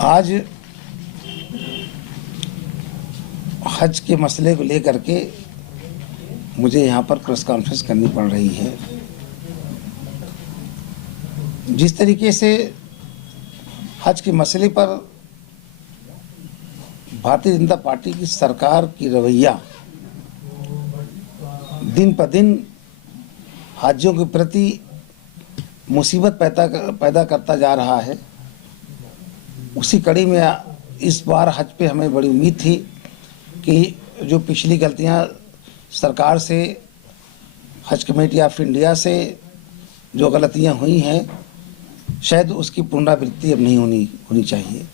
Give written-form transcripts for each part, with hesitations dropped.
आज हज के मसले को लेकर के मुझे यहाँ पर प्रेस कॉन्फ्रेंस करनी पड़ रही है। जिस तरीके से हज के मसले पर भारतीय जनता पार्टी की सरकार की रवैया दिन पर दिन हाजियों के प्रति मुसीबत पैदा करता जा रहा है, उसी कड़ी में इस बार हज पे हमें बड़ी उम्मीद थी कि जो पिछली गलतियां सरकार से, हज कमेटी ऑफ इंडिया से जो गलतियां हुई हैं, शायद उसकी पुनरावृत्ति अब नहीं होनी चाहिए।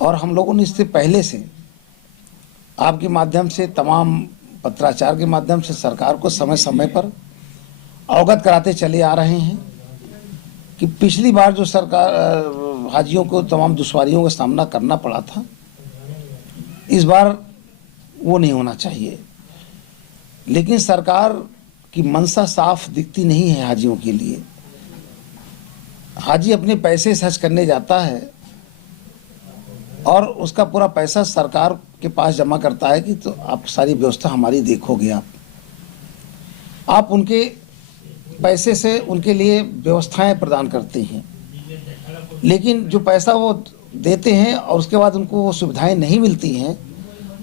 और हम लोगों ने इससे पहले से आपके माध्यम से, तमाम पत्राचार के माध्यम से सरकार को समय समय पर अवगत कराते चले आ रहे हैं कि पिछली बार जो सरकार हाजियों को तमाम दुश्वारियों का सामना करना पड़ा था, इस बार वो नहीं होना चाहिए। लेकिन सरकार की मंशा साफ दिखती नहीं है हाजियों के लिए। हाजी अपने पैसे से हज करने जाता है और उसका पूरा पैसा सरकार के पास जमा करता है कि तो आप सारी व्यवस्था हमारी देखोगे। आप उनके पैसे से उनके लिए व्यवस्थाएं प्रदान करते हैं, लेकिन जो पैसा वो देते हैं और उसके बाद उनको वो सुविधाएं नहीं मिलती हैं,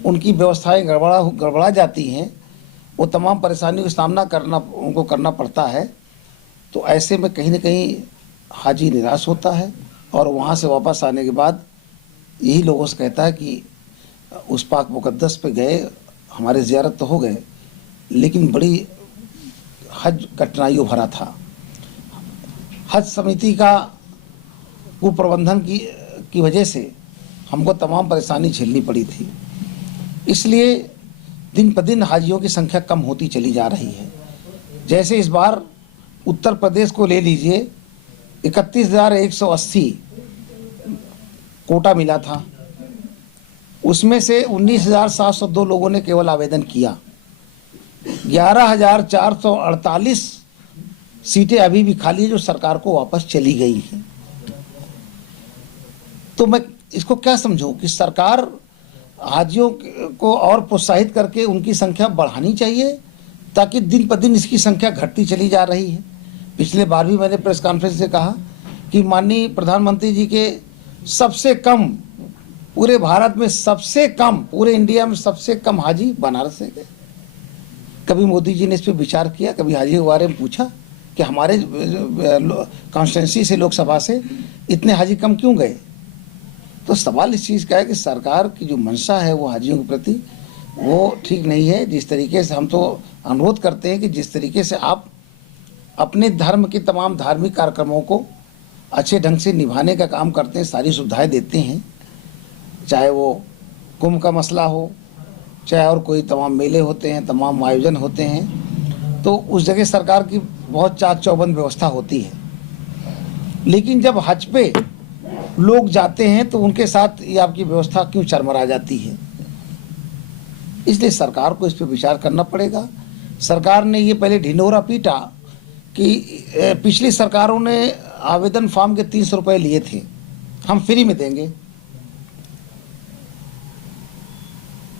उनकी व्यवस्थाएं गड़बड़ा जाती हैं, वो तमाम परेशानियों का सामना उनको करना पड़ता है। तो ऐसे में कहीं ना कहीं हाजी निराश होता है और वहाँ से वापस आने के बाद यही लोगों से कहता है कि उस पाक मुकद्दस पे गए, हमारे ज़ियारत तो हो गए, लेकिन बड़ी हज कठिनाइयों भरा था। हज समिति का कुप्रबंधन की वजह से हमको तमाम परेशानी झेलनी पड़ी थी। इसलिए दिन पर दिन हाजियों की संख्या कम होती चली जा रही है। जैसे इस बार उत्तर प्रदेश को ले लीजिए, 31,180 कोटा मिला था, उसमें से 19,702 लोगों ने केवल आवेदन किया। 11,448 सीटें अभी भी खाली है जो सरकार को वापस चली गई हैं। तो मैं इसको क्या समझूं कि सरकार हाजियों को और प्रोत्साहित करके उनकी संख्या बढ़ानी चाहिए, ताकि दिन पर दिन इसकी संख्या घटती चली जा रही है। पिछले बार भी मैंने प्रेस कॉन्फ्रेंस से कहा कि माननीय प्रधानमंत्री जी के सबसे कम, पूरे भारत में सबसे कम, पूरे इंडिया में सबसे कम हाजी बनारस से गए। कभी मोदी जी ने इस पर विचार किया? कभी हाजी के बारे में पूछा कि हमारे कॉन्स्टिट्यूंसी से, लोकसभा से इतने हाजी कम क्यों गए? तो सवाल इस चीज़ का है कि सरकार की जो मंशा है वो हाजियों के प्रति वो ठीक नहीं है। जिस तरीके से हम तो अनुरोध करते हैं कि जिस तरीके से आप अपने धर्म के तमाम धार्मिक कार्यक्रमों को अच्छे ढंग से निभाने का काम करते हैं, सारी सुविधाएं देते हैं, चाहे वो कुंभ का मसला हो, चाहे और कोई तमाम मेले होते हैं, तमाम आयोजन होते हैं, तो उस जगह सरकार की बहुत चाक चौबंद व्यवस्था होती है। लेकिन जब हज पे लोग जाते हैं तो उनके साथ ये आपकी व्यवस्था क्यों चरमरा जाती है? इसलिए सरकार को इस पर विचार करना पड़ेगा। सरकार ने ये पहले ढिंढोरा पीटा कि पिछली सरकारों ने आवेदन फॉर्म के 300 रुपये लिए थे, हम फ्री में देंगे।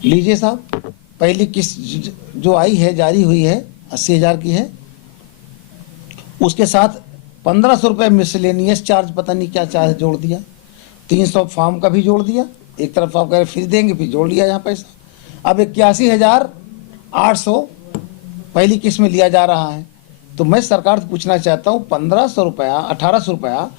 लीजिए साहब, पहली किस्त जो आई है, जारी हुई है, 80,000 की है, उसके साथ 1,500 रुपये मिसलेनियस चार्ज, पता नहीं क्या चार्ज जोड़ दिया, 300 फॉर्म का भी जोड़ दिया। एक तरफ आप कह रहे फ्री देंगे, फिर जोड़ लिया यहाँ पैसा। अब 81,800 पहली किस्त में लिया जा रहा है। तो मैं सरकार से पूछना चाहता हूँ, 1,500 रुपया, 1,800 रुपया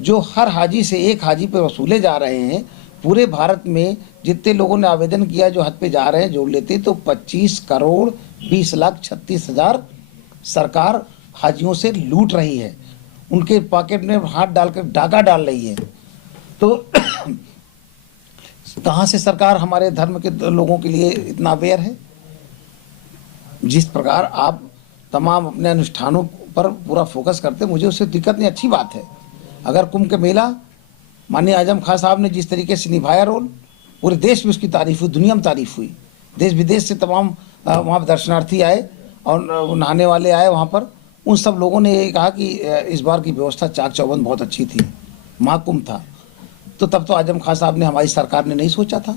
जो हर हाजी से एक हाजी पे वसूले जा रहे हैं, पूरे भारत में जितने लोगों ने आवेदन किया जो हज पे जा रहे हैं, जोड़ लेते तो 25,20,36,000 सरकार हाजियों से लूट रही है, उनके पॉकेट में हाथ डालकर डाका डाल रही है। तो कहाँ से सरकार हमारे धर्म के लोगों के लिए इतना अवेयर है? जिस प्रकार आप तमाम अपने अनुष्ठानों पर पूरा फोकस करते, मुझे उससे दिक्कत नहीं, अच्छी बात है। अगर कुंभ के मेला माननीय आजम खान साहब ने जिस तरीके से निभाया रोल, पूरे देश में उसकी तारीफ हुई, दुनिया में तारीफ हुई, देश विदेश से तमाम वहाँ दर्शनार्थी आए और नहाने वाले आए वहाँ पर। उन सब लोगों ने ये कहा कि इस बार की व्यवस्था चाक चौबंद बहुत अच्छी थी, महाकुंभ था। तो तब तो आजम खान साहब ने, हमारी सरकार ने नहीं सोचा था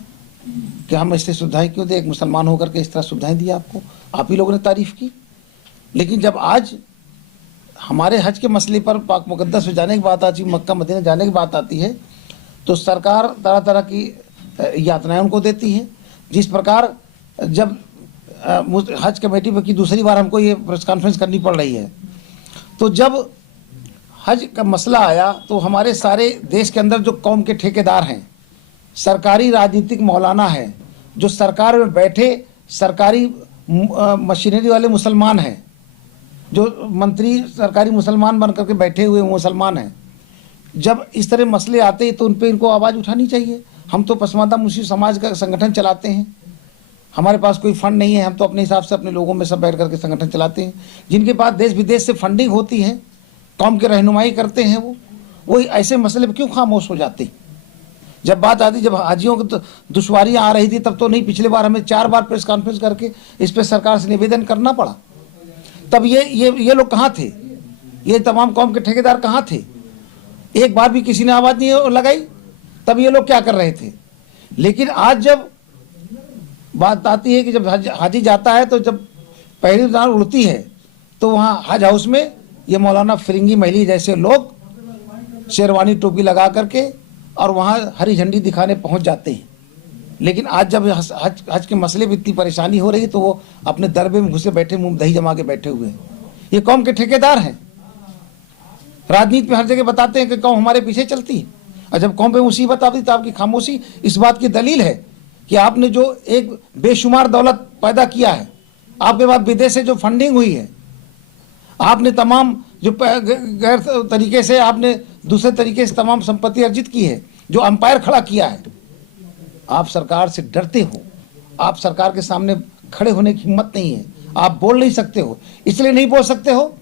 कि हम इससे सुविधाएं क्यों दें, एक मुसलमान होकर के इस तरह सुविधाएं दी आपको, आप ही लोगों ने तारीफ की। लेकिन जब आज हमारे हज के मसले पर पाक मुकद्दस में जाने की बात आती है, मक्का मदीना जाने की बात आती है, तो सरकार तरह तरह की यातनाएं उनको देती है। जिस प्रकार जब हज कमेटी की दूसरी बार हमको ये प्रेस कॉन्फ्रेंस करनी पड़ रही है, तो जब हज का मसला आया तो हमारे सारे देश के अंदर जो कौम के ठेकेदार हैं, सरकारी राजनीतिक मौलाना हैं, जो सरकार में बैठे सरकारी मशीनरी वाले मुसलमान हैं, जो मंत्री सरकारी मुसलमान बन करके बैठे हुए मुसलमान हैं, जब इस तरह मसले आते हैं तो उन पर इनको आवाज़ उठानी चाहिए। हम तो पसमानदा मुस्लिम समाज का संगठन चलाते हैं, हमारे पास कोई फंड नहीं है, हम तो अपने हिसाब से अपने लोगों में सब बैठ करके संगठन चलाते हैं। जिनके पास देश विदेश से फंडिंग होती है, कौम की रहनुमाई करते हैं, वो ऐसे मसले पर क्यों खामोश हो जाते? जब बात आती, जब हाजियों की तो दुश्वारियाँ आ रही थी तब तो नहीं, पिछले बार हमें 4 बार प्रेस कॉन्फ्रेंस करके इस पर सरकार से निवेदन करना पड़ा। तब ये लोग कहाँ थे? ये तमाम कौम के ठेकेदार कहाँ थे? एक बार भी किसी ने आवाज़ नहीं लगाई। तब ये लोग क्या कर रहे थे? लेकिन आज जब बात आती है कि जब हाजी जाता है तो जब पहली उड़ान उड़ती है तो वहाँ हज हाउस में ये मौलाना फिरंगी महली जैसे लोग शेरवानी टोपी लगा करके और वहाँ हरी झंडी दिखाने पहुँच जाते हैं। लेकिन आज जब हज के मसले में इतनी परेशानी हो रही है तो वो अपने दरबे में घुसे बैठे, मुंह दही जमा के बैठे हुए हैं। ये कौम के ठेकेदार हैं। राजनीति में हर जगह बताते हैं कि कौम हमारे पीछे चलती है, और जब कौम पे मुसीबत आती तो आपकी खामोशी इस बात की दलील है कि आपने जो एक बेशुमार दौलत पैदा किया है, आपके बाद विदेश से जो फंडिंग हुई है, आपने तमाम जो गैर तरीके से आपने दूसरे तरीके से तमाम संपत्ति अर्जित की है, जो अंपायर खड़ा किया है, आप सरकार से डरते हो। आप सरकार के सामने खड़े होने की हिम्मत नहीं है, आप बोल नहीं सकते हो। इसलिए नहीं बोल सकते हो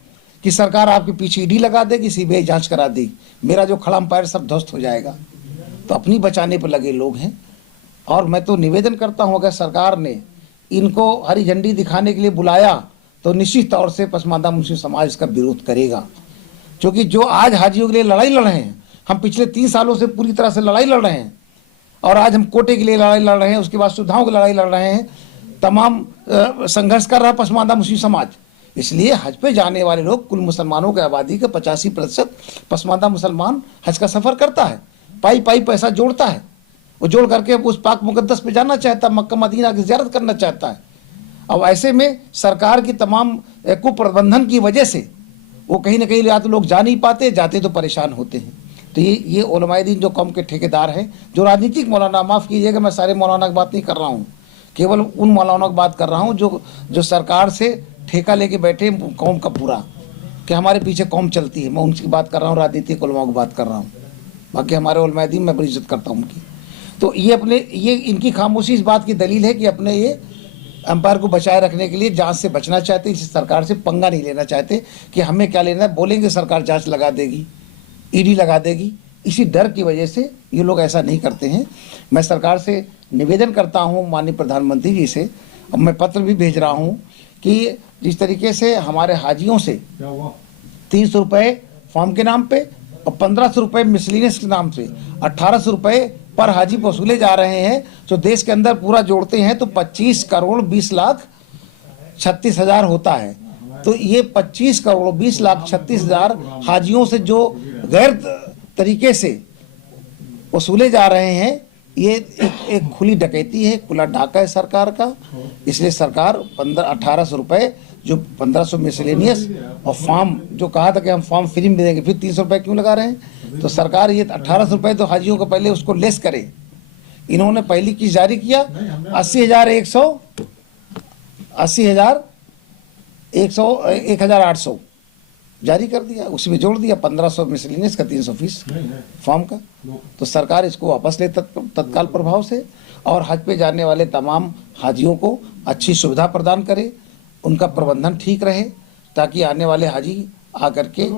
कि सरकार आपके पीछे ईडी लगा देगी, सीबीआई जांच करा देगी, मेरा जो खड़ा अंपायर सब ध्वस्त हो जाएगा। तो अपनी बचाने पर लगे लोग हैं। और मैं तो निवेदन करता हूँ, अगर सरकार ने इनको हरी झंडी दिखाने के लिए बुलाया तो निश्चित तौर से पसमानदा मुस्लिम समाज इसका विरोध करेगा। क्योंकि जो आज हाजियों के लिए लड़ाई लड़ रहे हैं, हम पिछले 3 सालों से पूरी तरह से लड़ाई लड़ रहे हैं, और आज हम कोटे के लिए लड़ाई लड़ रहे हैं, उसके बाद सुविधाओं की लड़ाई लड़ रहे हैं, तमाम संघर्ष कर रहा है पसमानदा मुस्लिम समाज। इसलिए हज पे जाने वाले लोग, कुल मुसलमानों की आबादी का 85% पसमानदा मुसलमान हज का सफ़र करता है, पाई पाई पैसा जोड़ता है, वो जोड़ करके उस पाक मुकद्दस पे जाना चाहता है, मक्का मदीना की ज़ियारत करना चाहता है। अब ऐसे में सरकार की तमाम कुप्रबंधन की वजह से वो कहीं ना कहीं या तो लोग जा नहीं पाते, जाते तो परेशान होते हैं। तो ये उलमाए दीन जो कौम के ठेकेदार हैं, जो राजनीतिक मौलाना, माफ़ कीजिएगा मैं सारे मौलाना की बात नहीं कर रहा हूँ, केवल उन मौलाना की बात कर रहा हूँ जो सरकार से ठेका लेके बैठे कौम का पूरा, कि हमारे पीछे कौम चलती है, मैं उनकी बात कर रहा हूँ, राजनीतिक उलमा की बात कर रहा हूँ। बाकी हमारे उलमाए दीन मैं बड़ी इज्जत करता हूँ उनकी। तो ये इनकी खामोशी इस बात की दलील है कि अपने ये अंपायर को बचाए रखने के लिए जांच से बचना चाहते, इस सरकार से पंगा नहीं लेना चाहते कि हमें क्या लेना है, बोलेंगे सरकार जांच लगा देगी, ईडी लगा देगी। इसी डर की वजह से ये लोग ऐसा नहीं करते हैं। मैं सरकार से निवेदन करता हूँ, माननीय प्रधानमंत्री जी से, अब मैं पत्र भी भेज रहा हूँ कि जिस तरीके से हमारे हाजियों से 300 रुपये फॉर्म के नाम पे और 1500 रुपये मिसलिनियस के नाम से 1800 रुपये पर हाजी वसूले जा रहे हैं, जो देश के अंदर पूरा जोड़ते हैं तो 25 करोड़ 20 लाख 36 हज़ार होता है। तो ये 25 करोड़ 20 लाख 36 हज़ार हाजियों से जो गैर तरीके से वसूले जा रहे हैं, ये एक खुली डकैती है, खुला डाका है सरकार का। इसलिए सरकार 1800 रुपये जो 1500 मिसलेनियस और फॉर्म जो कहा था कि हम फॉर्म फ्री में देंगे, फिर 300 रुपये क्यों लगा रहे हैं? तो सरकार ये 1800 रुपये तो हाजियों को पहले उसको लेस करे। इन्होंने पहली किस्त जारी किया 1800 जारी कर दिया, उसमें जोड़ दिया 1500 मिसलेनियस का 300 फीस फॉर्म का। तो सरकार इसको वापस ले तत्काल प्रभाव से, और हज पे जाने वाले तमाम हाजियों को अच्छी सुविधा प्रदान करे, उनका प्रबंधन ठीक रहे, ताकि आने वाले हाजी आकर के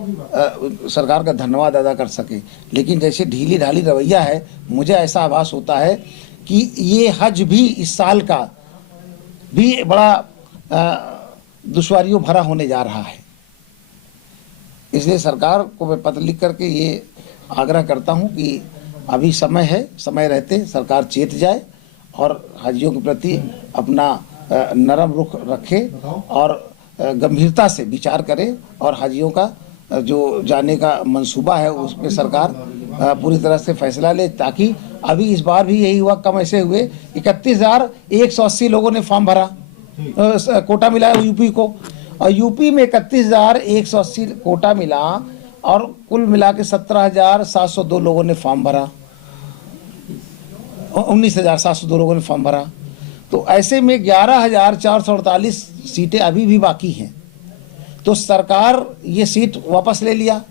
सरकार का धन्यवाद अदा कर सके। लेकिन जैसे ढीली ढाली रवैया है, मुझे ऐसा आभास होता है कि ये हज भी इस साल का भी बड़ा दुश्वारियों भरा होने जा रहा है। इसलिए सरकार को मैं पत्र लिख करके ये आग्रह करता हूं कि अभी समय है, समय रहते सरकार चेत जाए और हाजियों के प्रति अपना नरम रुख रखे और गंभीरता से विचार करे और हाजियों का जो जाने का मंसूबा है उस पर सरकार पूरी तरह से फैसला ले, ताकि अभी इस बार भी यही हुआ, कम ऐसे हुए 31,180 लोगों ने फॉर्म भरा, कोटा मिला यूपी को, और यूपी में 31,180 कोटा मिला और कुल मिला के 17,702 लोगों ने फॉर्म भरा, 19,702 लोगों ने फॉर्म भरा। तो ऐसे में 11,448 सीटें अभी भी बाकी हैं। तो सरकार ये सीट वापस ले लिया,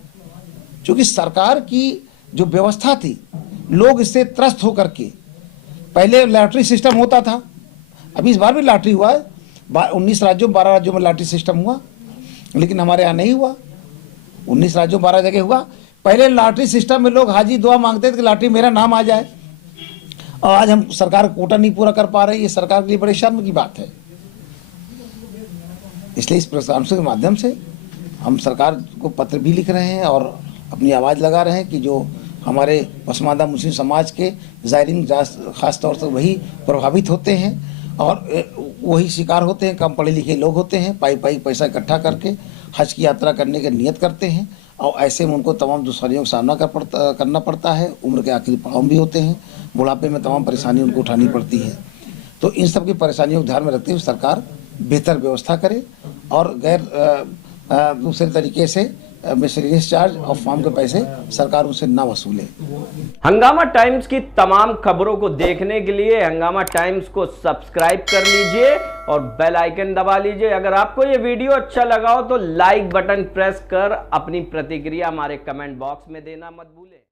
क्योंकि सरकार की जो व्यवस्था थी, लोग इससे त्रस्त होकर के, पहले लॉटरी सिस्टम होता था, अभी इस बार भी लॉटरी हुआ है, 19 राज्यों 12 राज्यों में लॉटरी सिस्टम हुआ, लेकिन हमारे यहाँ नहीं हुआ। 19 राज्यों 12 जगह हुआ। पहले लॉटरी सिस्टम में लोग हाजी दुआ मांगते थे कि लॉटरी मेरा नाम आ जाए, और आज हम सरकार कोटा नहीं पूरा कर पा रहे, ये सरकार के लिए बड़े शर्म की बात है। इसलिए इस प्रेस कॉन्फ्रेंस के माध्यम से हम सरकार को पत्र भी लिख रहे हैं और अपनी आवाज़ लगा रहे हैं कि जो हमारे पसमानदा मुस्लिम समाज के ज़ायरीन ख़ास तौर से वही प्रभावित होते हैं और वही शिकार होते हैं, कम पढ़े लिखे लोग होते हैं, पाई पैसा इकट्ठा करके हज की यात्रा करने की नियत करते हैं, और ऐसे में उनको तमाम दुश्वारियों का सामना करना पड़ता है। उम्र के आखिरी पड़ाव भी होते हैं, बुढ़ापे में तमाम परेशानी उनको उठानी पड़ती है। तो इन सब की परेशानियों को ध्यान में रखते हुए सरकार बेहतर व्यवस्था करे और गैर दूसरे तरीके से मिसलेनियस चार्ज और फॉर्म के पैसे सरकार उनसे ना वसूले। हंगामा टाइम्स की तमाम खबरों को देखने के लिए हंगामा टाइम्स को सब्सक्राइब कर लीजिए और बेल आइकन दबा लीजिए। अगर आपको ये वीडियो अच्छा लगा हो तो लाइक बटन प्रेस कर अपनी प्रतिक्रिया हमारे कमेंट बॉक्स में देना मत भूलें।